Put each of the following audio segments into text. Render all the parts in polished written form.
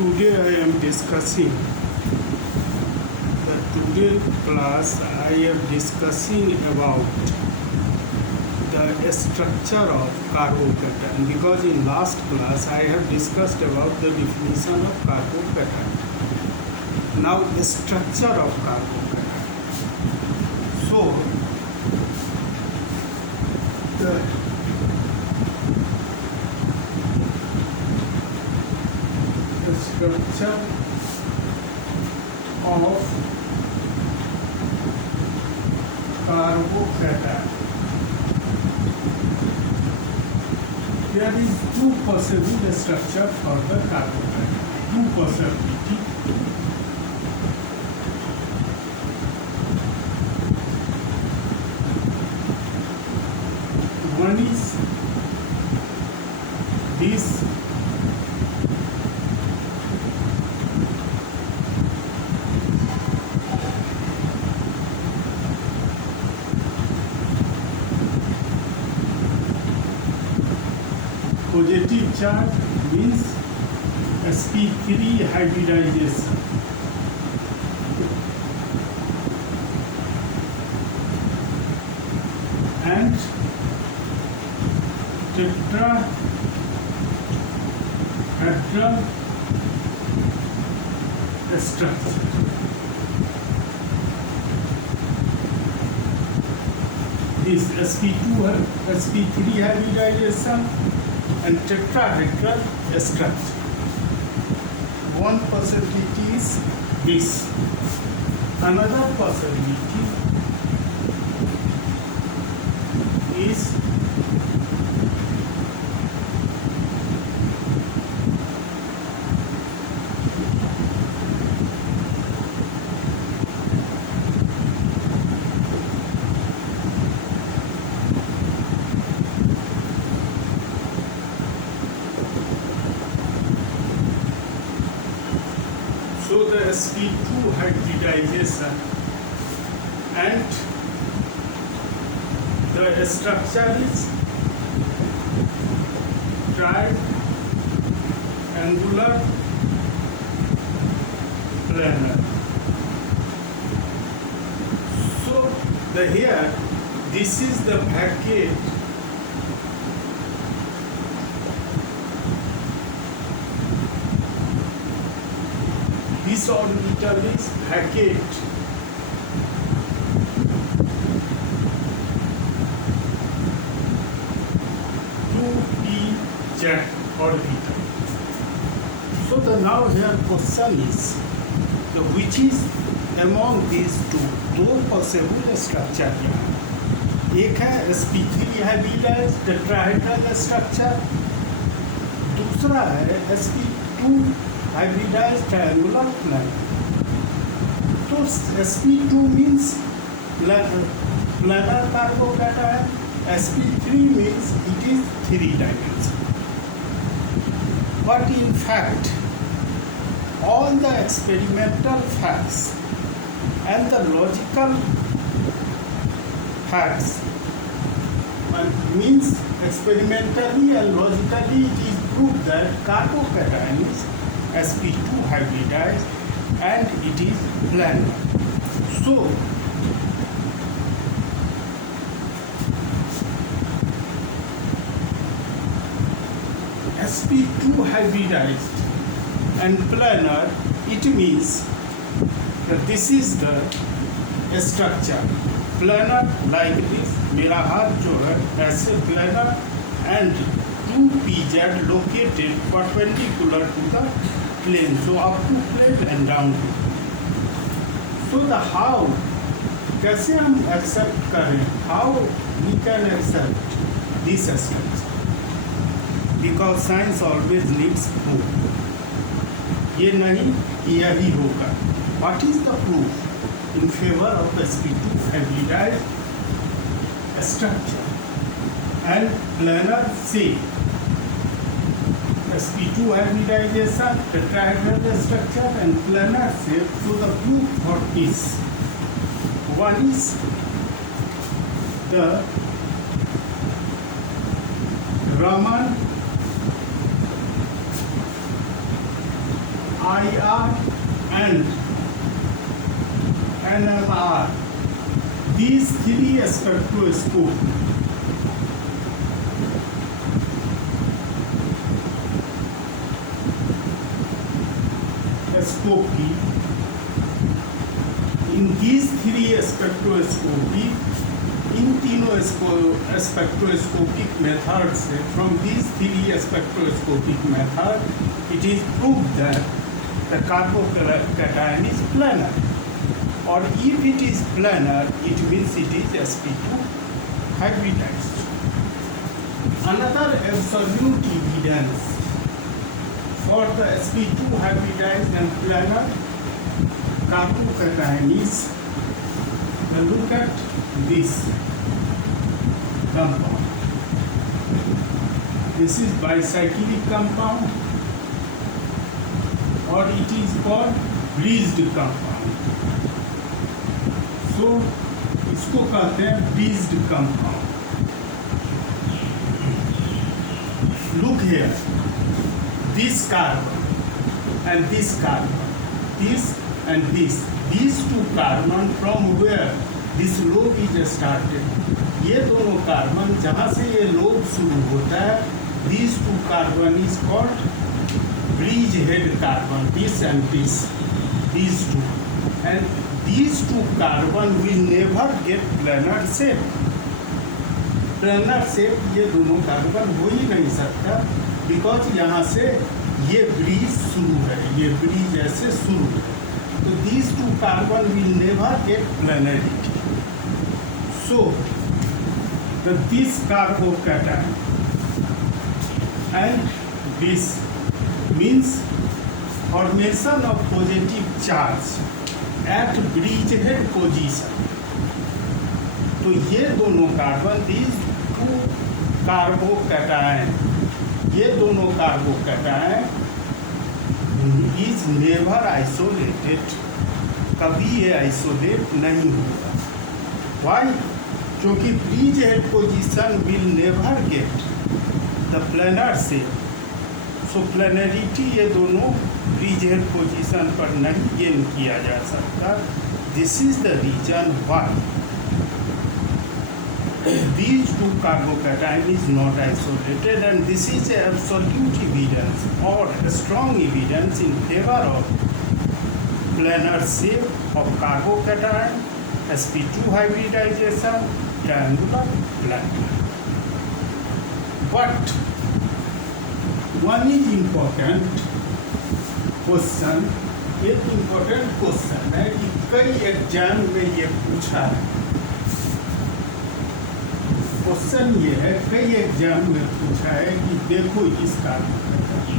Today I am discussing the today class I am discussing about the structure of carbocation, because in last class I have discussed about the definition of carbocation. Now the structure of carbocation. So the structure of carbocation. There is two possible structure for the carbocation. Two possibility. One is this positive charge means sp3 hybridization. And tetrahedral structure. This sp3 hybridization and tetrahedral structure. One possibility is this. Another possibility is so the sp2 hybridization and the structure is triangular planar. So here this is the vacate this orbital is vacate to pz orbital. So now here question is which is among these दो possible structure हैं. एक है sp3 hybridized tetrahedral structure, दूसरा है sp2 hybridized triangular planar. So sp2 means planar carbocation, sp3 means it is three dimensional. But in fact, all the experimental facts and the logical facts means experimentally and logically it is proved that carbocation is sp2 hybridized and it is planar. So sp2 hybridized and planar, it means that this is the structure planar like this. मेरा हाथ जो है ऐसे planar and 2pz located perpendicular to the plane, so up to plane and down to. So the how कैसे हम accept करें, how we can accept this structure, because science always needs proof. ये नहीं यही होगा. What is the proof in favor of sp2 hybridized structure and planar? Say sp2 hybridization, tetrahedral structure and planar shape. So the proof for this one is the Raman IR and NMR. These three spectroscopes in these three spectroscopy, इन तीनों spectroscopic methods से, from these three spectroscopic method, it is proved that the carbocation is planar. Or if it is planar, it means it is sp2 hybridized. Another absolute evidence for the sp2 hybridized and planar carbocation is, look at this compound. This is bicyclic compound, or it is called bridged compound. So इसको कहते हैं bridged compound. Look here, this carbon and this carbon, this and this, these two carbon from where this lobe is started, ये दोनों carbon जहाँ से ये lobe शुरू होता है, these two carbon is called bridge head carbon, this and this, these two, and these two carbon will never get planar shape. planar shape ये दोनों कार्बन हो ही नहीं सकता, because यहाँ से ये ब्रिज शुरू है, ये ब्रिज ऐसे शुरू है, तो these two carbon will never get planarity. So this carbocation and this means formation of positive charge at bridgehead position. तो ये दोनों कार्बन, these two carbocation, ये दोनों कार्बोकैटायन is never isolated, कभी ये आइसोलेट नहीं होगा. Why? क्योंकि bridgehead position will never get the planar shape. So planarity ये दोनों bridgehead position पर नहीं गेन किया जा सकता. This is the reason why these two carbocation is not isolated, and this is absolute evidence or strong evidence in favor of planar shape of carbocation, sp2 hybridization, triangular planar. But one is important question, एक important question है कि कई exam में ये पूछा है. Question ये है, कई एग्जाम में पूछा है कि देखो इस कार्बोकैटायन,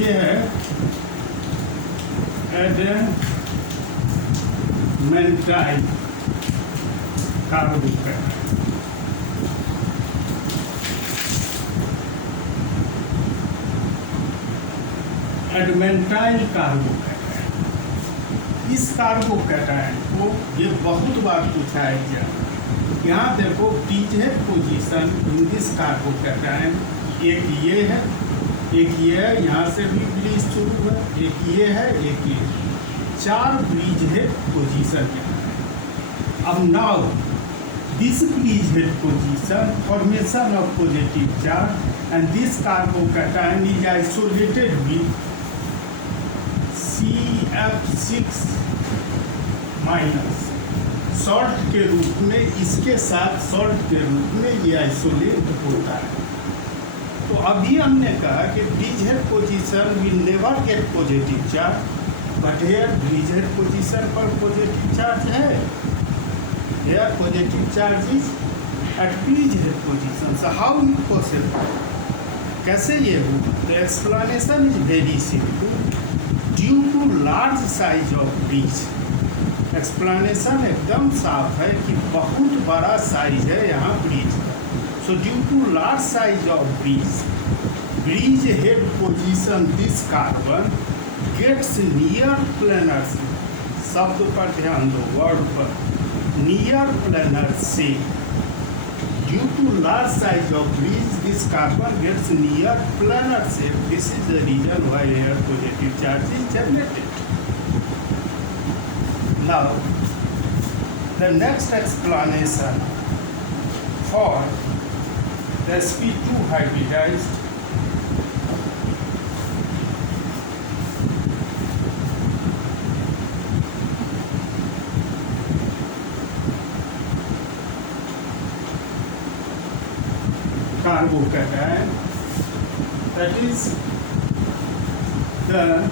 ये है एडेमेंटाइल कार्बोकैटायन. एडमेंटाइल कार्बोकैटायन, इस कार्बोकैटायन को ये बहुत बार पूछा है एग्जाम. यहाँ देखो bridgehead position in this carbocation, एक ये है, एक ये है, यहाँ से भी ब्रिज शुरू है, एक ये है, एक ये, चार bridgehead पोजीशन यहाँ है. अब now this bridgehead position, formation of positive charge, and this carbocation is isolated with CF6 minus salt के रूप में, इसके साथ सॉल्ट के रूप में ये आइसोलेट होता है. तो अभी हमने कहा कि bridgehead position will never get positive charge, but here bridgehead position पर पॉजिटिव चार्ज है. Here positive charge is at bridgehead position. So how it possible, कैसे ये हो? The explanation is very simple. Due to large size of bridge, explanation एकदम साफ है कि बहुत बड़ा साइज है यहाँ ब्रिज का. So due to large size of bridge, bridgehead position this carbon gets near planar. शब्द पर ध्यान दो, वर्ड पर. near planar shape. Due to large size of bridge, this carbon gets near planar shape. This is the reason why here positive charge is generated. Now, the next explanation for the sp2 hybridized carbocation, that is the,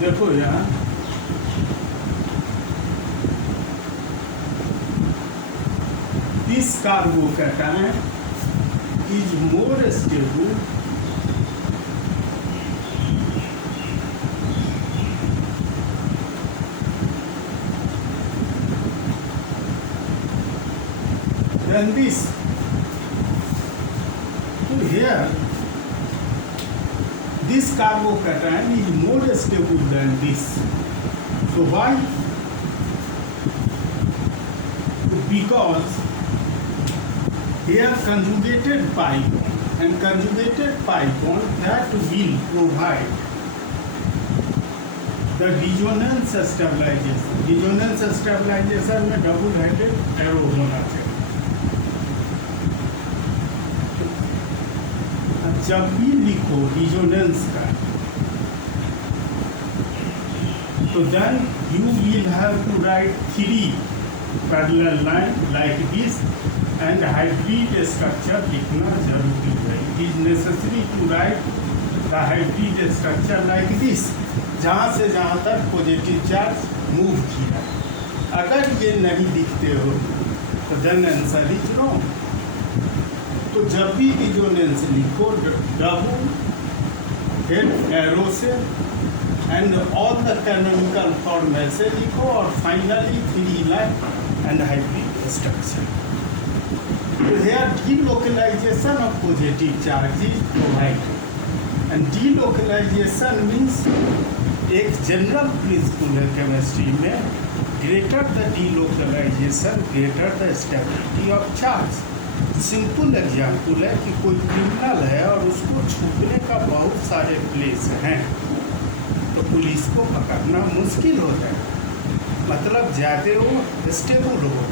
देखो यहाँ this carbocation is more stable than this. So here, this carbocation is more stable than this. So why? Because here conjugated pi bond, and conjugated pi bond that will provide the resonance stabilization. Resonance stabilization में double headed arrow होना चाहिए. जब भी लिखो resonance का, तो then you will have to write 3 parallel line like this, and hybrid structure लिखना जरूरी है. It is necessary to write the hybrid structure like this, जहाँ से जहाँ तक पॉजिटिव चार्ज मूव किया. अगर ये नहीं लिखते हो तो then answer is wrong. तो जब भी रिजोनेंस लिखो डबल हेड एरो से and all the canonical form ऐसे लिखो, और finally 3 line and hybrid structure. तो hair delocalization of positive charge is provided, and delocalization means एक जनरल प्रिंसिपल है केमिस्ट्री में, greater the delocalization greater the stability of charge. Simple example है कि कोई क्रिमिनल है और उसको छुपने का बहुत सारे प्लेस हैं, तो पुलिस को पकड़ना मुश्किल होता है, मतलब ज़्यादा वो स्टेबल हो.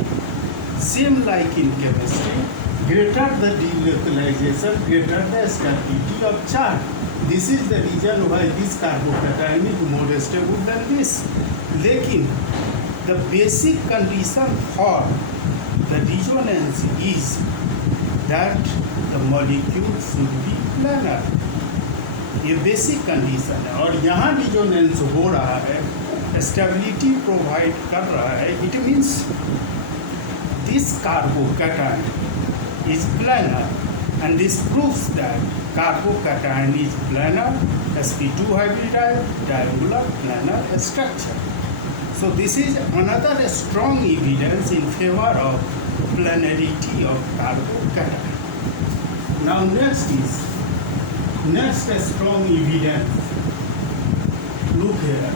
Same like in chemistry, greater the delocalization greater the stability of charge. This is the reason why this carbocation is more stable than this. लेकिन the basic condition for the resonance is that the molecule should be planar. ये basic condition है, और यहाँ resonance हो रहा है, stability provide कर रहा है. It means this carbocation is planar, and this proves that carbocation is planar, sp2 hybridized triangular planar structure. So this is another strong evidence in favor of planarity of carbocation. Now next strong evidence. Look here.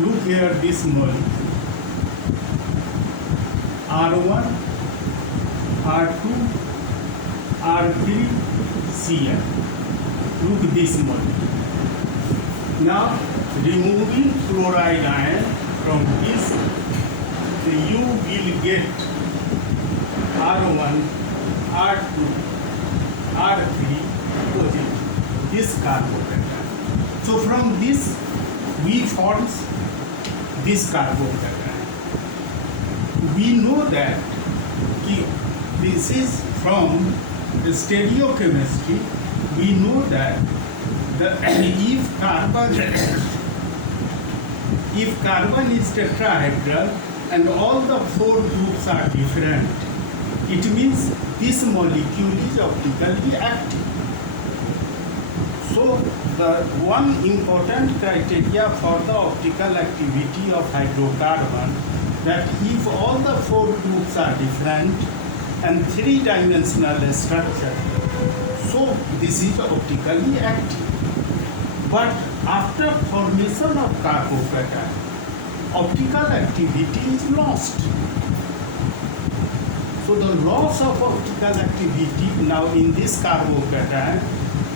Look here, this molecule R1, R2, R3, Cl. Look this molecule. Now removing fluoride ion from this, you will get R1, R2, R3 positive, this carbocation. So from this we forms this carbocation. We know that this is from the stereochemistry. We know that if carbon is tetrahedral and all the 4 groups are different, it means this molecule is optically active. So the one important criteria for the optical activity of hydrocarbon, that if all the 4 groups are different and 3-dimensional structure, so this is optically active. But after formation of carbocation, optical activity is lost. So the loss of optical activity now in this carbocation,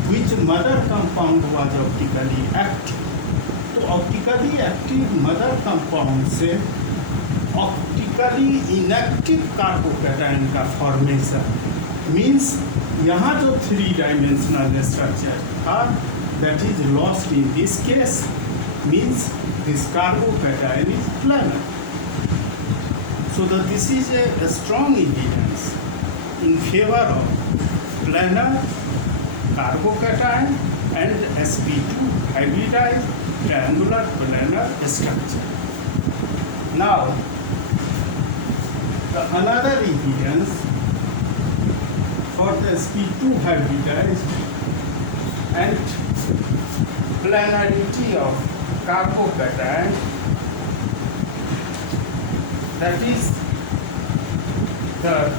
which mother compound was optically active. तो optically active mother compound से optically inactive carbocation का formation means यहाँ जो 3-dimensional structure था that is lost in this case means this carbocation is planar. So that this is a strong evidence in favor of planar carbocation and sp2 hybridized triangular planar structure. Now, another evidence for the sp2 hybridized and planarity of carbocation, that is the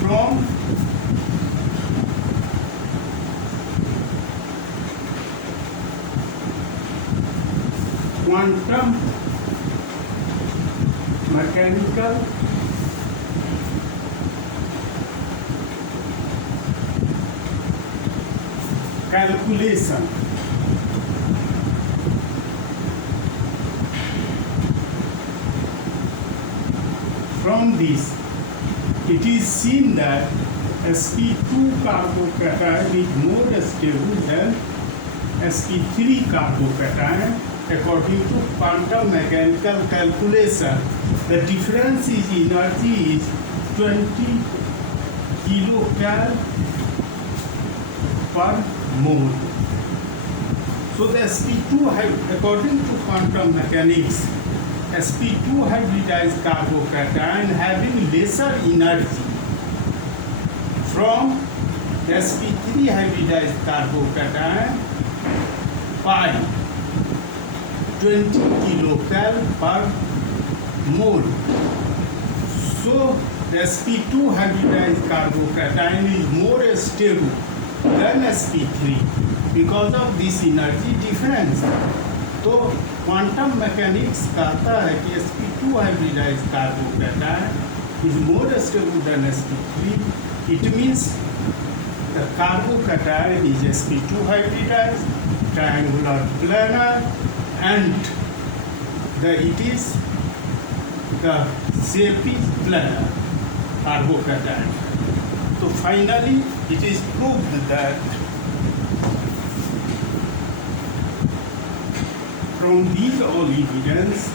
from quantum mechanical calculation from this it is seen that sp2 carbocation is more stable than sp3 carbocation according to quantum mechanical calculation. The difference is energy is 20 kilocal per mole. So the sp2 according to quantum mechanics, sp2 hybridized carbocation having lesser energy from sp3 hybridized carbocation by 20 kilocal per mole. So the sp2 hybridized carbocation is more stable than sp3 because of this energy difference. तो quantum mechanics कहता है कि sp2 hybridized carbocation is more stable than sp3. It means the carbocation is sp2 hybridized, triangular planar, and it is the shape is planar carbocation. So finally, it is proved that from these all evidence,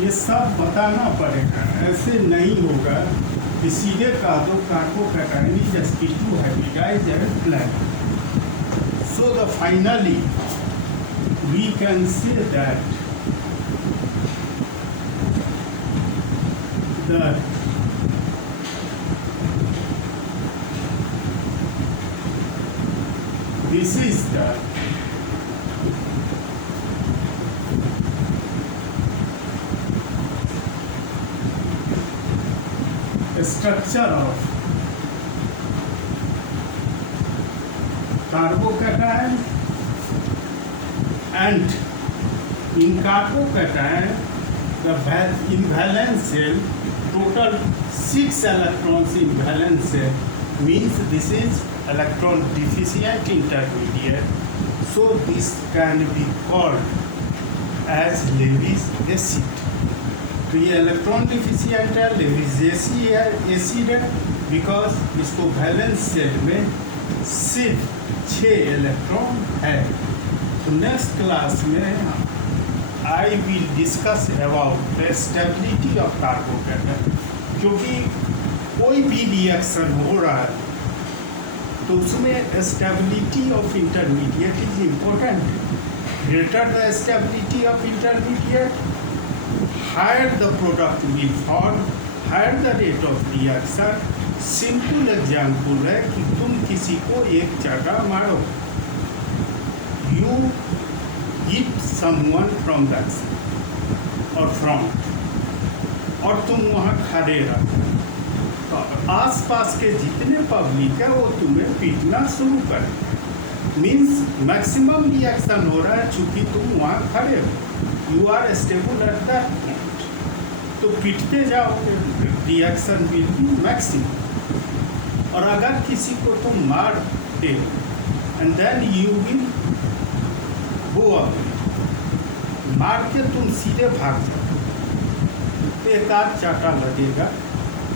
ये सब बताना पड़ेगा, ऐसे नहीं होगा कि सीधे कह दो carbocation is sp2 hybridized and planar. So the finally we can say that this is the structure of carbocation, and in carbocation in valence shell total 6 electrons in valence shell means this is electron deficient intermediate. So this can be called as Lewis acid. तो ये electron deficient है, Lewis acid है, because इसको valence shell में सिर्फ 6 electron है. तो next class में I will discuss about the stability of कार्बोकेटन. क्योंकि कोई भी रिएक्शन हो रहा है तो उसमें stability of intermediate is important. Greater the stability of intermediate, higher the product will form, higher the rate of reaction. Simple example है कि तुम किसी को एक चाटा मारो, you hit someone from back और फ्रंट, और तुम वहाँ खड़े रहो, तो आसपास के जितने पब्लिक है वो तुम्हें पीटना शुरू करें. मीन्स मैक्सिमम रिएक्शन हो रहा है, चूंकि तुम वहाँ खड़े हो, you are stable at that point, तो पिटते जाओगे, रिएक्शन विल बी मैक्सिमम। और अगर किसी को तुम मारते हो and then you will go away, मार के तुम सीधे भाग जाओ, तो एक आध चाटा लगेगा,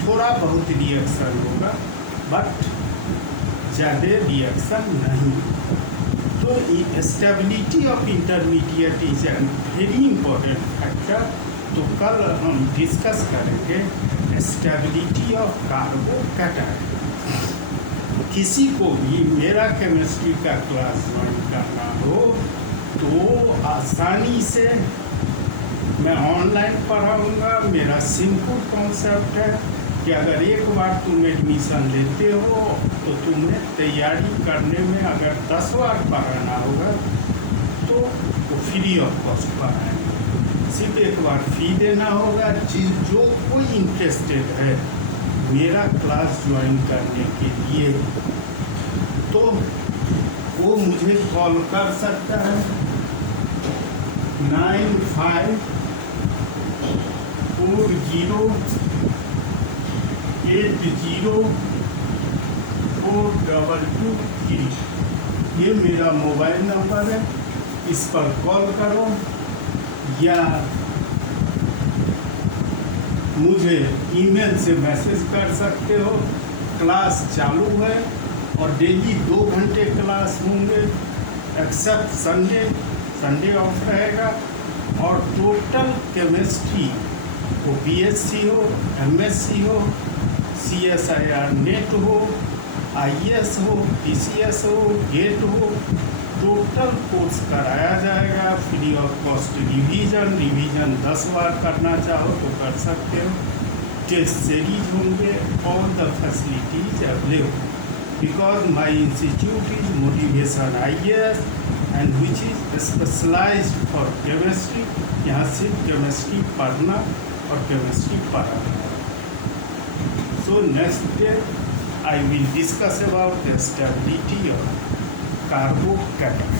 थोड़ा बहुत रिएक्शन होगा, बट ज़्यादा रिएक्शन नहीं। तो stability of intermediate is an very important factor. तो कल हम डिस्कस करेंगे स्टेबिलिटी ऑफ कार्बोकैटायन। किसी को भी मेरा केमिस्ट्री का क्लास ज्वाइन करना हो तो आसानी से मैं ऑनलाइन पढ़ाऊँगा। मेरा सिंपल कॉन्सेप्ट है कि अगर एक बार तुम एडमिशन लेते हो तो तुम्हें तैयारी करने में अगर 10 बार पढ़ाना होगा तो वो फ्री ऑफ कॉस्ट पढ़ाएंगे। सिर्फ एक बार फी देना होगा। जो कोई इंटरेस्टेड है मेरा क्लास ज्वाइन करने के लिए तो वो मुझे कॉल कर सकता है 9540804223। ये मेरा मोबाइल नंबर है, इस पर कॉल करो या मुझे ईमेल से मैसेज कर सकते हो। क्लास चालू है और डेली 2 घंटे क्लास होंगे एक्सेप्ट संडे, संडे ऑफ रहेगा। और टोटल केमिस्ट्री वो बीएससी हो, एमएससी हो, सीएसआईआर नेट हो, आईएएस हो, पीसीएस हो, गेट हो, टोटल कोर्स कराया जाएगा फ्री ऑफ कॉस्ट। रिवीजन 10 बार करना चाहो तो कर सकते हो। टेस्ट सीरीज होंगे, all the facilities available because my institute is Motivation IAS and which is specialized for chemistry। यहाँ सिर्फ केमिस्ट्री पढ़ना और केमिस्ट्री पढ़ाना। So next day I will discuss about the stability of carbocation।